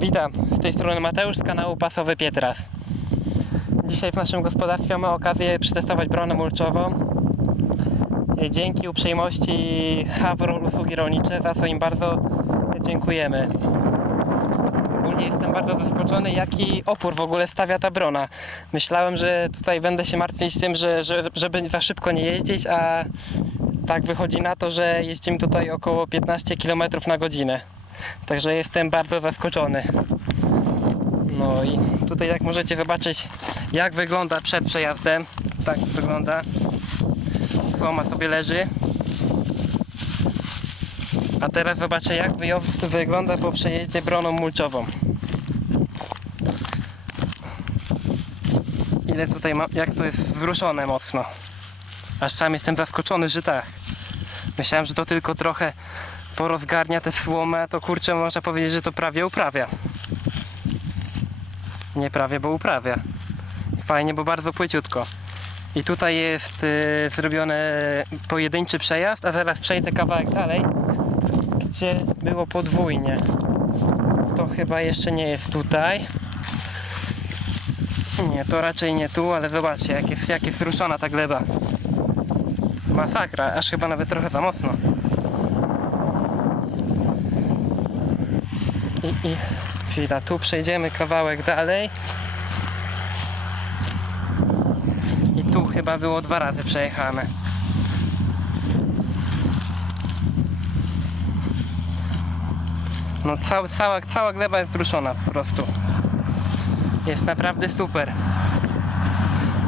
Witam, z tej strony Mateusz z kanału Pasowy Pietras. Dzisiaj w naszym gospodarstwie mamy okazję przetestować bronę mulczową. Dzięki uprzejmości Havro Usługi Rolnicze, za co im bardzo dziękujemy. Ogólnie jestem bardzo zaskoczony, jaki opór w ogóle stawia ta brona. Myślałem, że tutaj będę się martwić tym, że, że, żeby za szybko nie jeździć, a tak wychodzi na to, że jeździmy tutaj około 15 km na godzinę. Także jestem bardzo zaskoczony. No i tutaj jak możecie zobaczyć jak wygląda przed przejazdem. Tak wygląda. Słoma sobie leży. A teraz zobaczę jak wygląda po przejeździe broną mulczową. Ile tutaj ma, jak to jest wzruszone mocno. Aż sam jestem zaskoczony, że tak. Myślałem, że to tylko trochę porozgarnia tę słomę, to kurczę można powiedzieć, że to prawie uprawia. Nie prawie, bo uprawia. Fajnie, bo bardzo płyciutko. I tutaj jest y, zrobiony pojedynczy przejazd, a zaraz przejdę kawałek dalej, gdzie było podwójnie. To chyba jeszcze nie jest tutaj. Nie, to raczej nie tu, ale zobaczcie, jak jest, jak jest ruszona ta gleba. Masakra, aż chyba nawet trochę za mocno. I, i chwila, tu przejdziemy kawałek dalej. I tu chyba było dwa razy przejechane. No cała, cała, cała gleba jest ruszona po prostu. Jest naprawdę super.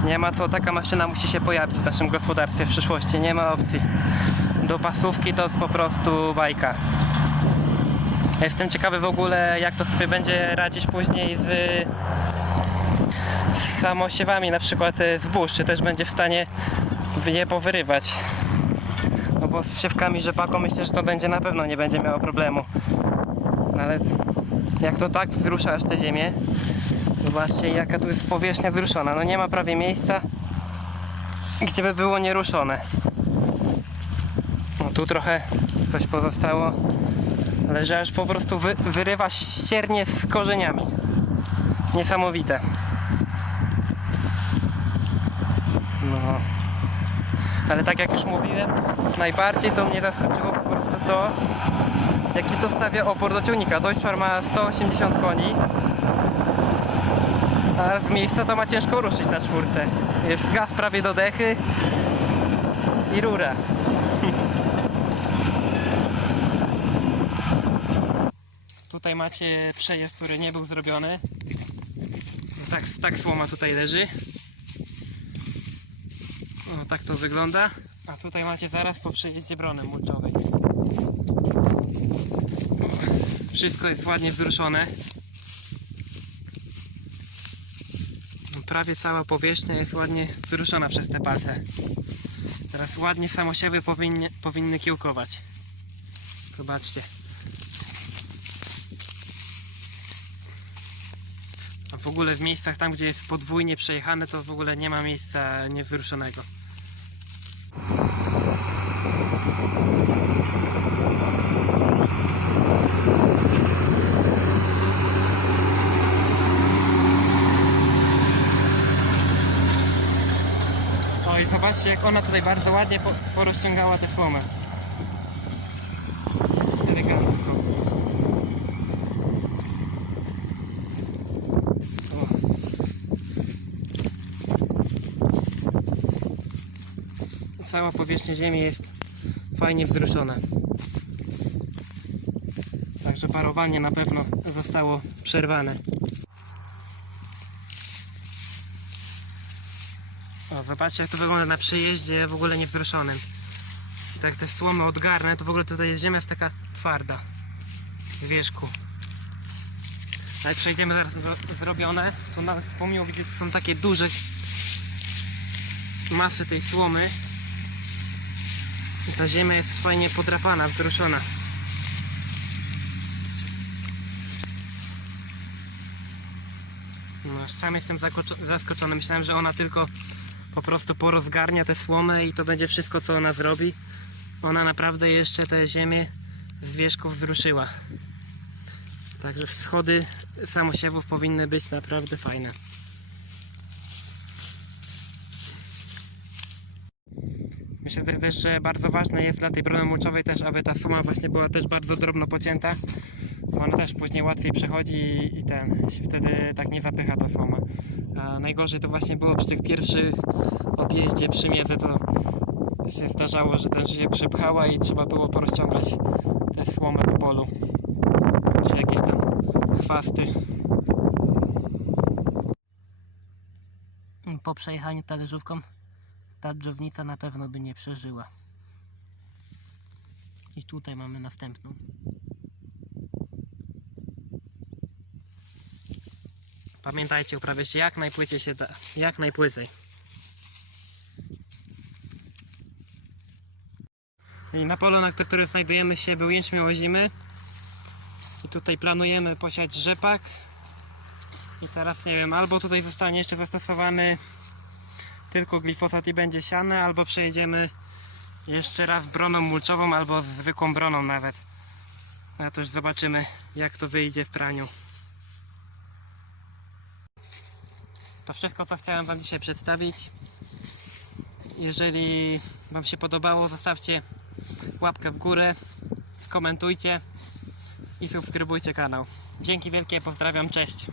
Nie ma co, taka maszyna musi się pojawić w naszym gospodarstwie w przyszłości. Nie ma opcji. Do pasówki to jest po prostu bajka. Jestem ciekawy w ogóle jak to sobie będzie radzić później z, samosiewami na przykład e, zbóż, czy też będzie w stanie je powyrywać. No bo z siewkami rzepaką myślę, że to będzie na pewno nie będzie miało problemu. No ale jak to tak wzrusza aż tę ziemię, zobaczcie jaka tu jest powierzchnia wzruszona. No nie ma prawie miejsca, gdzie by było nieruszone. No tu trochę coś pozostało ale że aż po prostu wy, wyrywa ściernie z korzeniami. Niesamowite. No. Ale tak jak już mówiłem, najbardziej to mnie zaskoczyło po prostu to, jaki to stawia opór do ciągnika. Deutschwar ma 180 koni, a z miejsca to ma ciężko ruszyć na czwórce. Jest gaz prawie do dechy i rura. Tutaj macie przejazd, który nie był zrobiony. Tak, tak słoma tutaj leży. No, tak to wygląda. A tutaj macie zaraz po przejeździe brony mulczowej. Wszystko jest ładnie wzruszone. No, Prawie cała powierzchnia jest ładnie wzruszona przez te palce. Teraz ładnie samosiewy powinny, powinny kiełkować. Zobaczcie. W ogóle w miejscach tam, gdzie jest podwójnie przejechane, to w ogóle nie ma miejsca niewzruszonego. O i zobaczcie jak ona tutaj bardzo ładnie po, porozciągała tę słomę. Elegancko. Cała powierzchnia ziemi jest fajnie wzruszona. Także parowanie na pewno zostało przerwane. O, zobaczcie jak to wygląda na przejeździe w ogóle niewzruszonym. Tak te słomy odgarnę, to w ogóle tutaj ziemia jest taka twarda z wierzchu. Jak przejdziemy zaraz zrobione, to nawet pomimo gdzie są takie duże masy tej słomy, ta ziemia jest fajnie podrapana, wzruszona. No, sam jestem zaskoczony. Myślałem, że ona tylko po prostu porozgarnia te słomy i to będzie wszystko, co ona zrobi. Ona naprawdę jeszcze tę ziemię z wierzchu wzruszyła. Także wschody samosiewów powinny być naprawdę fajne. Myślę też- też, że bardzo ważne jest dla tej brony mulczowej też, aby ta suma właśnie była też bardzo drobno pocięta. Bo ona też później łatwiej przechodzi i, i ten, się wtedy tak nie zapycha ta słoma. A najgorzej to właśnie było przy tych pierwszych objeździe przy miedze, to się zdarzało, że ten się przepchała i trzeba było porozciągać te słomy po polu. Czy jakieś tam chwasty. Po przejechaniu talerzówką ta drzewnica na pewno by nie przeżyła. I tutaj mamy następną. Pamiętajcie, uprawiać jak najpłyciej się da. Jak najpłycej. I na polu, na którym znajdujemy się, był jęczmień ozimy. I tutaj planujemy posiać rzepak. I teraz nie wiem, albo tutaj zostanie jeszcze zastosowany tylko glifosat i będzie siane, albo przejedziemy jeszcze raz broną mulczową, albo zwykłą broną nawet. A to już zobaczymy, jak to wyjdzie w praniu. To wszystko, co chciałem Wam dzisiaj przedstawić. Jeżeli Wam się podobało, zostawcie łapkę w górę, komentujcie i subskrybujcie kanał. Dzięki wielkie, pozdrawiam, cześć.